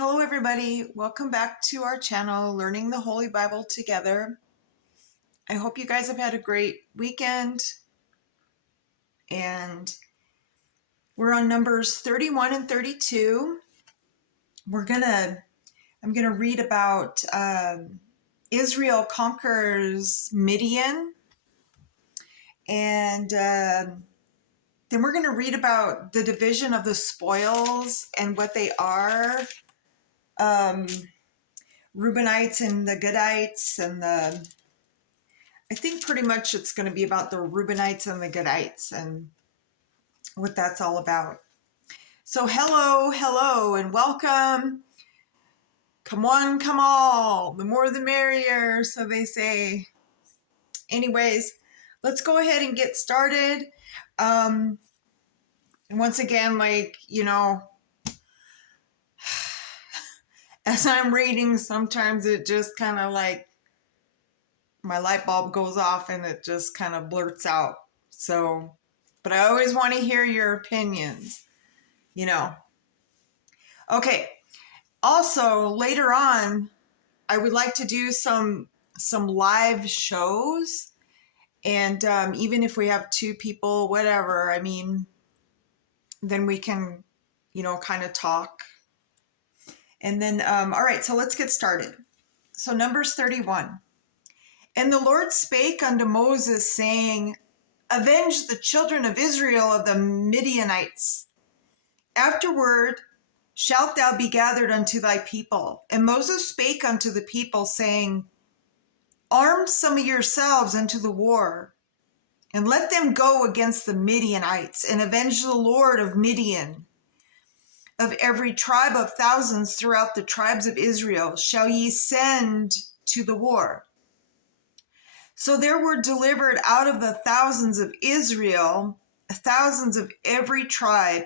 Hello everybody, welcome back to our channel, Learning the Holy Bible Together. I hope you guys have had a great weekend, and we're on Numbers 31 and 32. I'm gonna read about Israel conquers Midian, and then we're gonna read about the division of the spoils and what they are. Reubenites and the Gadites, and I think pretty much it's going to be about the Reubenites and the Gadites and what that's all about. So hello, and welcome. Come one, come all. The more the merrier, so they say. Anyways, let's go ahead and get started. And once again, as I'm reading, sometimes it just kind of my light bulb goes off and it just kind of blurts out. So, but I always want to hear your opinions, Okay. Also, later on, I would like to do some live shows, and even if we have two people, whatever, then we can, kind of talk. And then, all right, so let's get started. So Numbers 31. And the Lord spake unto Moses, saying, Avenge the children of Israel of the Midianites. Afterward shalt thou be gathered unto thy people. And Moses spake unto the people, saying, Arm some of yourselves unto the war, and let them go against the Midianites, and avenge the Lord of Midian. Of every tribe of thousands throughout the tribes of Israel shall ye send to the war. So there were delivered out of the thousands of Israel, thousands of every tribe,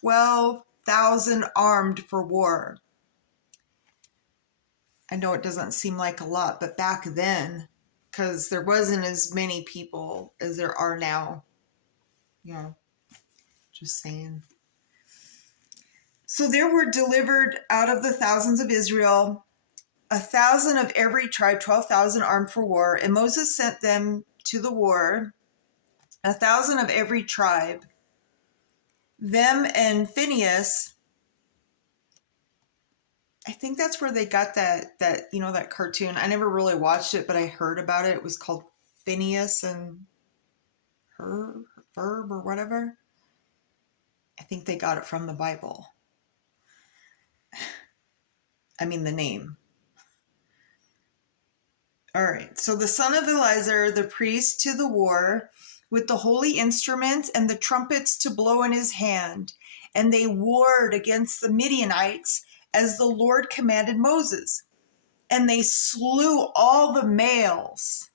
12,000 armed for war. I know it doesn't seem like a lot, but back then, because there wasn't as many people as there are now, just saying. So there were delivered out of the thousands of Israel, 1,000 of every tribe, 12,000 armed for war. And Moses sent them to the war, 1,000 of every tribe. Them and Phinehas, I think that's where they got that cartoon. I never really watched it, but I heard about it. It was called Phineas and Ferb or whatever. I think they got it from the Bible. The name. All right. So the son of Eleazar, the priest, to the war with the holy instruments and the trumpets to blow in his hand. And they warred against the Midianites as the Lord commanded Moses. And they slew all the males.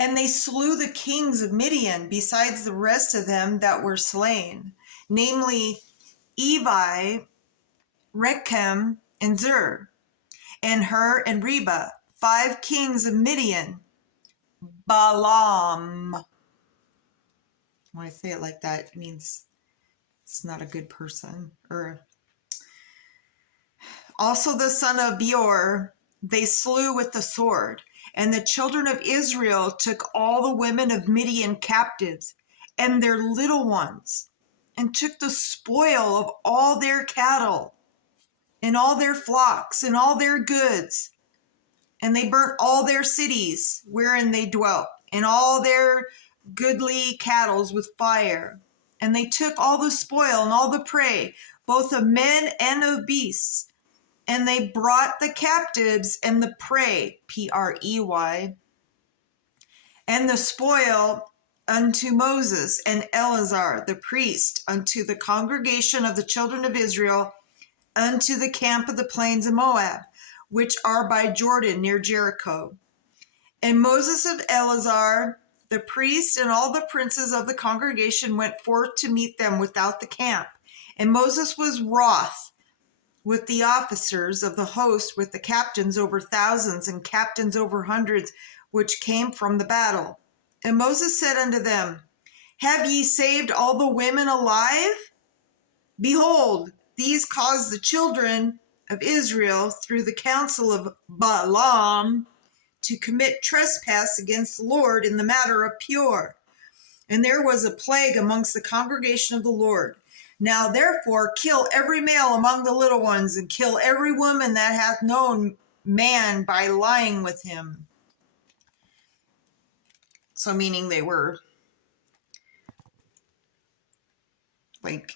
And they slew the kings of Midian, besides the rest of them that were slain, namely Evi, Rechem, and Zur, and Hur and Reba, 5 kings of Midian. Balaam. When I say it like that, it means it's not a good person. Also the son of Beor, they slew with the sword. And the children of Israel took all the women of Midian captives, and their little ones, and took the spoil of all their cattle, and all their flocks, and all their goods. And they burnt all their cities wherein they dwelt, and all their goodly cattle with fire. And they took all the spoil and all the prey, both of men and of beasts. And they brought the captives and the prey, Prey, and the spoil unto Moses and Eleazar the priest, unto the congregation of the children of Israel, unto the camp of the plains of Moab, which are by Jordan near Jericho. And Moses of Eleazar the priest and all the princes of the congregation went forth to meet them without the camp. And Moses was wroth with the officers of the host, with the captains over thousands and captains over hundreds, which came from the battle. And Moses said unto them, Have ye saved all the women alive? Behold, These caused the children of Israel, through the counsel of Balaam, to commit trespass against the Lord in the matter of Peor. And there was a plague amongst the congregation of the Lord. Now therefore kill every male among the little ones, and kill every woman that hath known man by lying with him. So meaning they were like,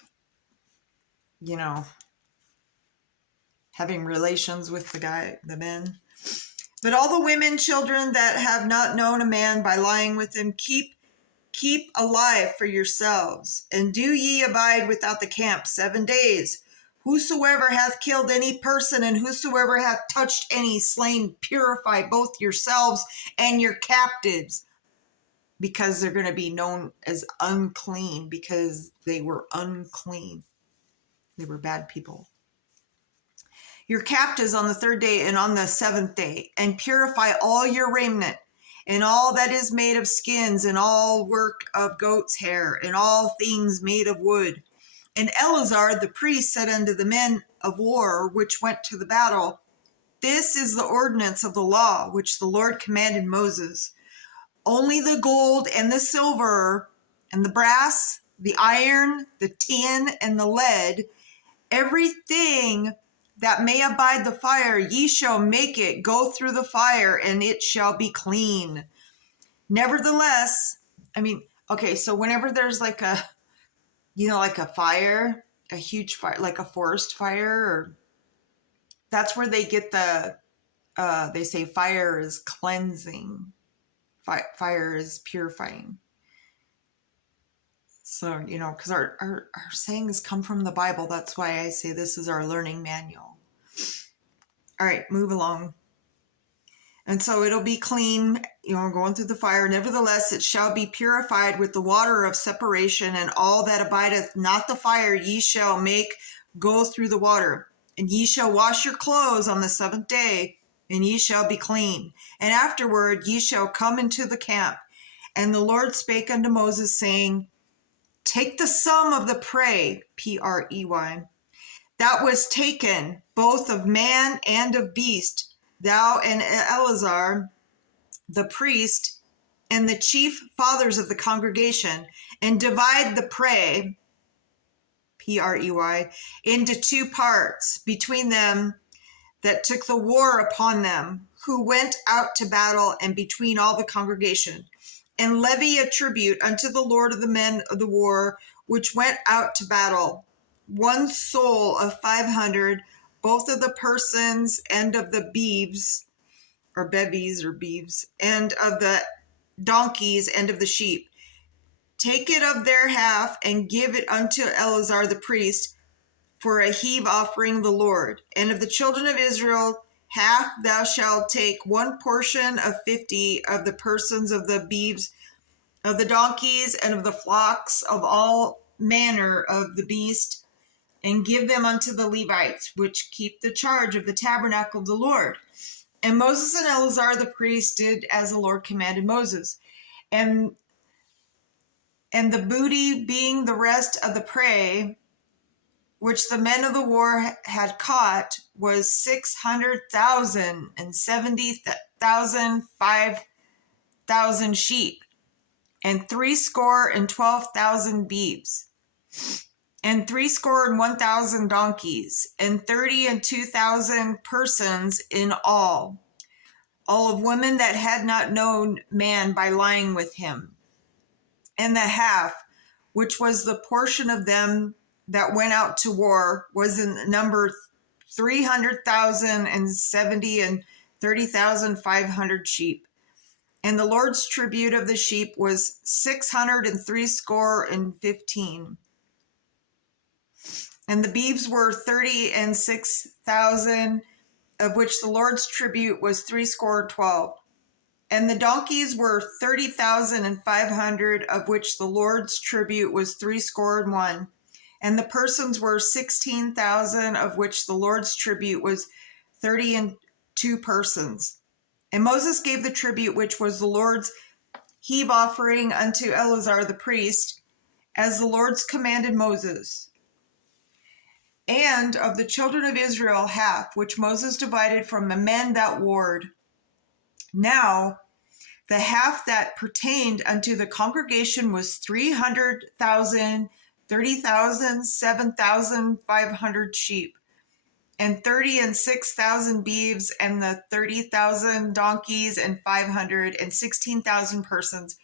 having relations with the men. But all the women, children that have not known a man by lying with him, keep alive for yourselves, and do ye abide without the camp 7 days. Whosoever hath killed any person, and whosoever hath touched any slain, purify both yourselves and your captives, because they're going to be known as unclean, because they were unclean. They were bad people. Your captives on the 3rd day and on the 7th day, and purify all your raiment, and all that is made of skins, and all work of goat's hair, and all things made of wood. And Eleazar the priest said unto the men of war which went to the battle, This is the ordinance of the law which the Lord commanded Moses. Only the gold and the silver, and the brass, the iron, the tin, and the lead, everything that may abide the fire, ye shall make it go through the fire, and it shall be clean. Nevertheless, so whenever there's like a fire, a huge fire, like a forest fire, that's where they get they say fire is cleansing, fire is purifying. So, because our sayings come from the Bible. That's why I say this is our learning manual. All right, move along. And so it'll be clean, going through the fire. Nevertheless, it shall be purified with the water of separation, and all that abideth not the fire ye shall make go through the water. And ye shall wash your clothes on the 7th day, and ye shall be clean. And afterward ye shall come into the camp. And the Lord spake unto Moses, saying, Take the sum of the prey, P-R-E-Y, that was taken, both of man and of beast, thou and Eleazar the priest, and the chief fathers of the congregation, and divide the prey, P-R-E-Y, into 2 parts between them that took the war upon them, who went out to battle, and between all the congregation. And levy a tribute unto the Lord of the men of the war, which went out to battle, 1 soul of 500, both of the persons and of the beeves, or beeves, and of the donkeys and of the sheep. Take it of their half, and give it unto Eleazar the priest for a heave offering the Lord. And of the children of Israel, half thou shalt take 1 portion of 50 of the persons of the beeves, of the donkeys, and of the flocks, of all manner of the beast, and give them unto the Levites, which keep the charge of the tabernacle of the Lord. And Moses and Eleazar the priest did as the Lord commanded Moses. And the booty, being the rest of the prey, which the men of the war had caught, was 600,000, and 70,000 5,000 sheep, and 62,012 beeves, and 61,000 donkeys, and 32,000 persons in all of women that had not known man by lying with him. And the half, which was the portion of them that went out to war, was in number 300,000, and 70 and 30,500 sheep. And the Lord's tribute of the sheep was 615. And the beeves were 36,000, of which the Lord's tribute was 12. And the donkeys were 30,500, of which the Lord's tribute was 61. And the persons were 16,000, of which the Lord's tribute was 32 persons. And Moses gave the tribute, which was the Lord's heave offering, unto Eleazar the priest, as the Lord's commanded Moses. and of the children of Israel half, which Moses divided from the men that warred. Now the half that pertained unto the congregation was 300,000, 30,000, 7,500 sheep, and 30 and 6,000 beeves, and the 30,000 donkeys, and 516,000 persons.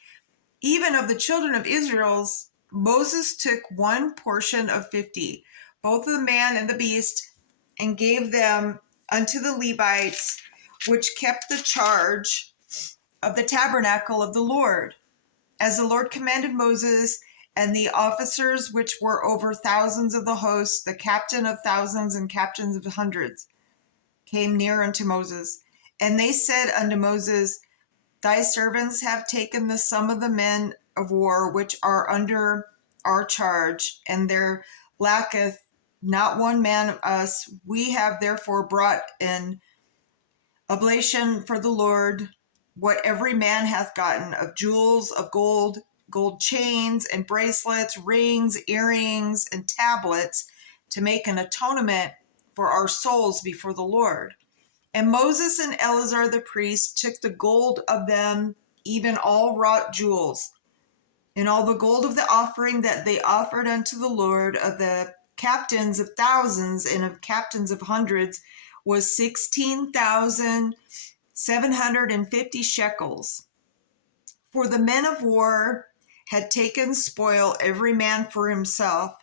Even of the children of Israel's, Moses took one portion of 50, both of the man and the beast, and gave them unto the Levites, which kept the charge of the tabernacle of the Lord, as the Lord commanded Moses. And the officers which were over thousands of the host, the captain of thousands and captains of hundreds, came near unto Moses. And they said unto Moses, Thy servants have taken the sum of the men of war which are under our charge, and there lacketh not one man of us. We have therefore brought an oblation for the Lord, what every man hath gotten of jewels, of gold, gold chains and bracelets, rings, earrings, and tablets, to make an atonement for our souls before the Lord. And Moses and Eleazar the priest took the gold of them, even all wrought jewels, and all the gold of the offering that they offered unto the Lord, of the captains of thousands and of captains of hundreds, was 16,750 shekels. For the men of war had taken spoil every man for himself.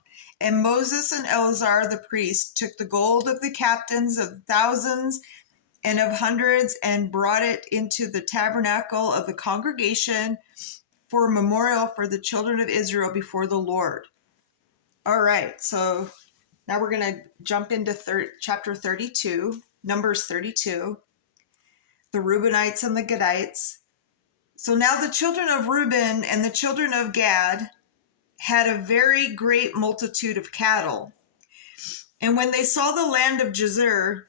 And Moses and Eleazar the priest took the gold of the captains of thousands and of hundreds, and brought it into the tabernacle of the congregation for a memorial for the children of Israel before the Lord. All right, so now we're going to jump into chapter 32, Numbers 32, the Reubenites and the Gadites. So now the children of Reuben and the children of Gad had a very great multitude of cattle. And when they saw the land of Jazer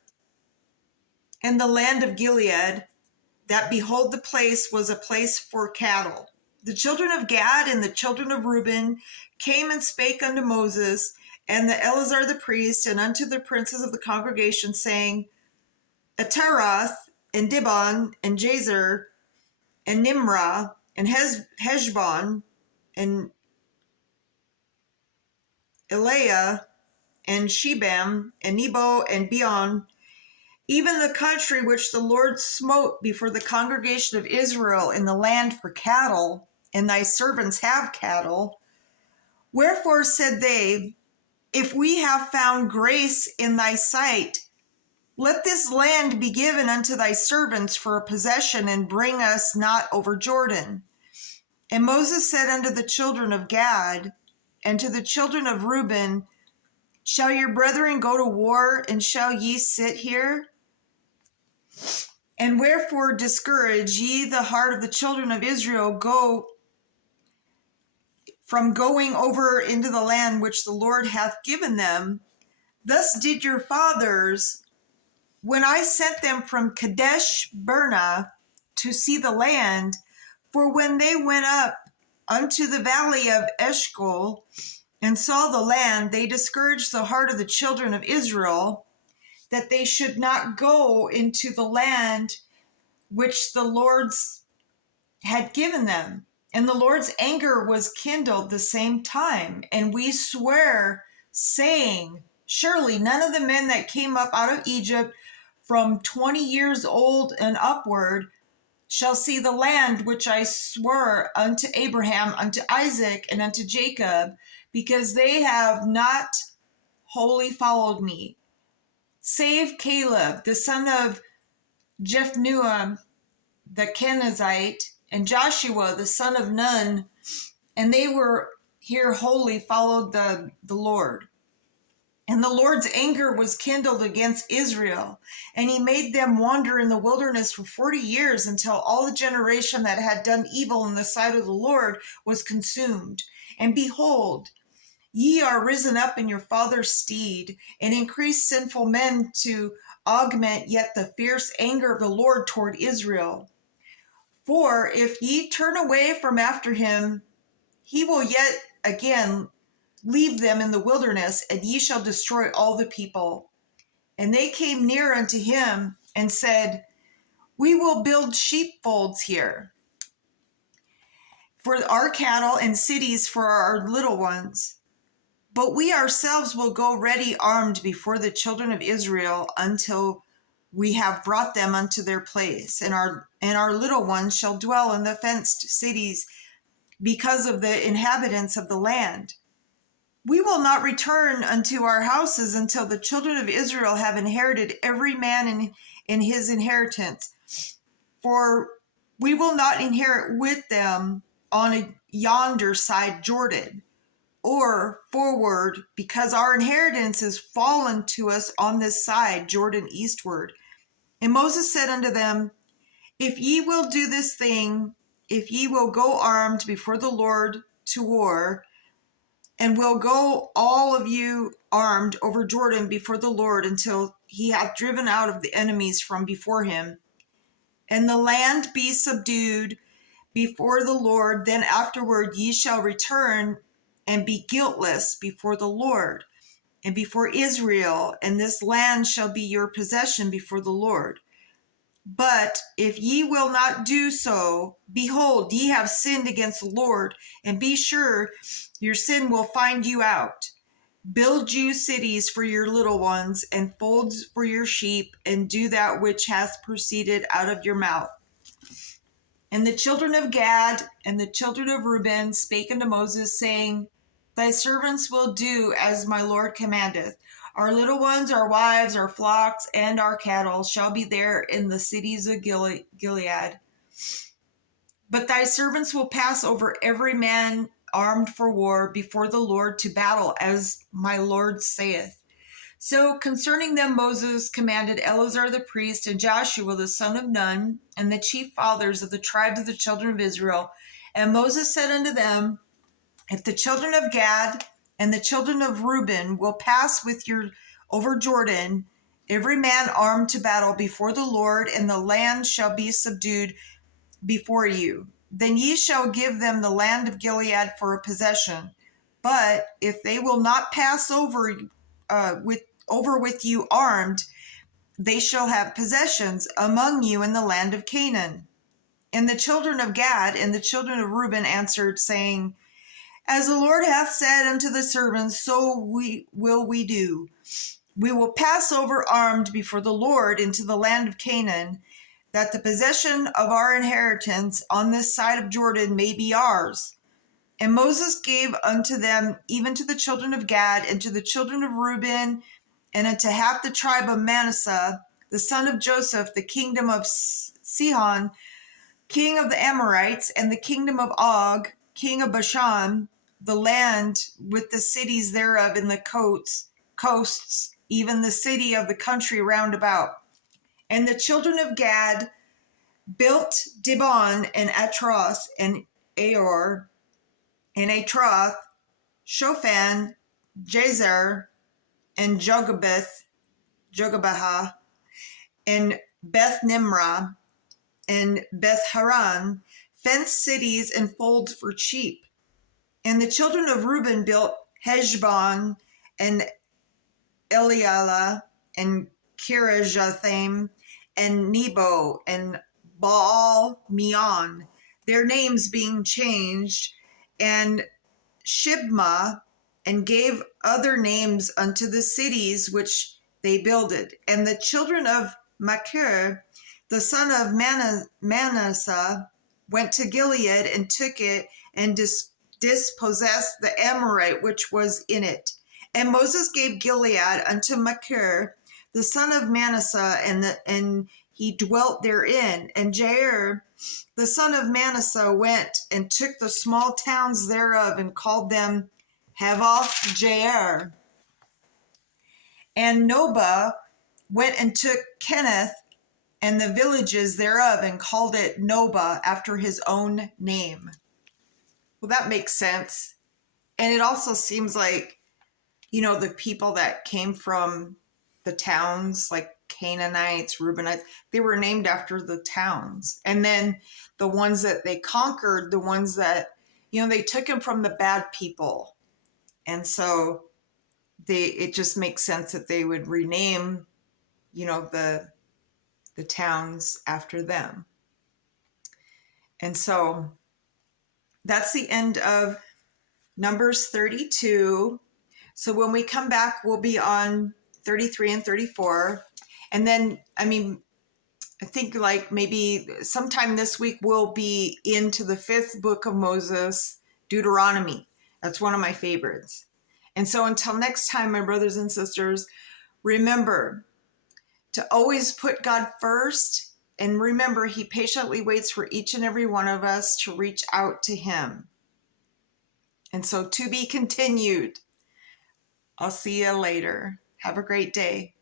and the land of Gilead, that behold, the place was a place for cattle, the children of Gad and the children of Reuben came and spake unto Moses and the Eleazar the priest, and unto the princes of the congregation, saying, Ataroth and Dibon and Jazer and Nimrah and Heshbon and Eliah and Shebam and Nebo and Beon, even the country which the Lord smote before the congregation of Israel in the land for cattle, and thy servants have cattle. Wherefore said they, If we have found grace in thy sight, let this land be given unto thy servants for a possession, and bring us not over Jordan. And Moses said unto the children of Gad and to the children of Reuben, Shall your brethren go to war, and shall ye sit here? And wherefore discourage ye the heart of the children of Israel from going over into the land which the Lord hath given them? Thus did your fathers, when I sent them from Kadesh Barnea to see the land. For when they went up unto the valley of Eshcol and saw the land, they discouraged the heart of the children of Israel, that they should not go into the land which the Lord's had given them. And the Lord's anger was kindled the same time. And we swear, saying, Surely none of the men that came up out of Egypt from 20 years old and upward shall see the land which I swore unto Abraham, unto Isaac, and unto Jacob, because they have not wholly followed me, save Caleb, the son of Jephunneh the Kenizzite, and Joshua, the son of Nun, and they were here wholly followed the Lord. And the Lord's anger was kindled against Israel, and he made them wander in the wilderness for 40 years, until all the generation that had done evil in the sight of the Lord was consumed. And behold, ye are risen up in your father's stead, and increased sinful men to augment yet the fierce anger of the Lord toward Israel. For if ye turn away from after him, he will yet again leave them in the wilderness, and ye shall destroy all the people. And they came near unto him and said, We will build sheepfolds here for our cattle and cities for our little ones. But we ourselves will go ready armed before the children of Israel until we have brought them unto their place, and our little ones shall dwell in the fenced cities because of the inhabitants of the land. We will not return unto our houses until the children of Israel have inherited every man in his inheritance. For we will not inherit with them on yonder side Jordan, or forward, because our inheritance is fallen to us on this side Jordan eastward. And Moses said unto them, If ye will do this thing, if ye will go armed before the Lord to war, and will go all of you armed over Jordan before the Lord until he hath driven out of the enemies from before him, and the land be subdued before the Lord, then afterward ye shall return and be guiltless before the Lord and before Israel, and this land shall be your possession before the Lord. But if ye will not do so, behold, ye have sinned against the Lord, and be sure your sin will find you out. Build you cities for your little ones, and folds for your sheep, and do that which hath proceeded out of your mouth. And the children of Gad and the children of Reuben spake unto Moses, saying, Thy servants will do as my Lord commandeth. Our little ones, our wives, our flocks, and our cattle shall be there in the cities of Gilead. But thy servants will pass over every man armed for war before the Lord to battle, as my Lord saith. So concerning them Moses commanded Eleazar the priest and Joshua the son of Nun, and the chief fathers of the tribes of the children of Israel. And Moses said unto them, If the children of Gad and the children of Reuben will pass with you over Jordan, every man armed to battle before the Lord, and the land shall be subdued before you, then ye shall give them the land of Gilead for a possession. But if they will not pass over with you armed, they shall have possessions among you in the land of Canaan. And the children of Gad and the children of Reuben answered, saying, As the Lord hath said unto the servants, so will we do. We will pass over armed before the Lord into the land of Canaan, that the possession of our inheritance on this side of Jordan may be ours. And Moses gave unto them, even to the children of Gad and to the children of Reuben, and unto half the tribe of Manasseh, the son of Joseph, the kingdom of Sihon, king of the Amorites, and the kingdom of Og, king of Bashan, the land with the cities thereof in the coasts, even the city of the country round about. And the children of Gad built Dibon and Atroth and Aor and Atroth, Shophan, Jazer, and Jogabah, and Beth Nimrah, and Beth Haran, fenced cities and folds for sheep. And the children of Reuben built Heshbon, and Elialah, and Kirjathaim, and Nebo, and Baal Meon, their names being changed, and Shibmah, and gave other names unto the cities which they builded. And the children of Machir, the son of Manasseh, went to Gilead and took it, and dispossessed the Amorite which was in it. And Moses gave Gilead unto Machir, the son of Manasseh, and he dwelt therein. And Jair, the son of Manasseh, went and took the small towns thereof, and called them Havoth Jair. And Nobah went and took Kenneth and the villages thereof, and called it Nobah, after his own name. Well, that makes sense. And it also seems like, the people that came from the towns, like Canaanites, Reubenites, they were named after the towns. And then the ones that they conquered, the ones that, they took them from the bad people. And so it just makes sense that they would rename, the towns after them. And so that's the end of Numbers 32. So when we come back, we'll be on 33 and 34. And then, I think like maybe sometime this week we'll be into the 5th book of Moses, Deuteronomy. That's one of my favorites. And so until next time, my brothers and sisters, remember to always put God first. And remember, he patiently waits for each and every one of us to reach out to him. And so to be continued. I'll see you later. Have a great day.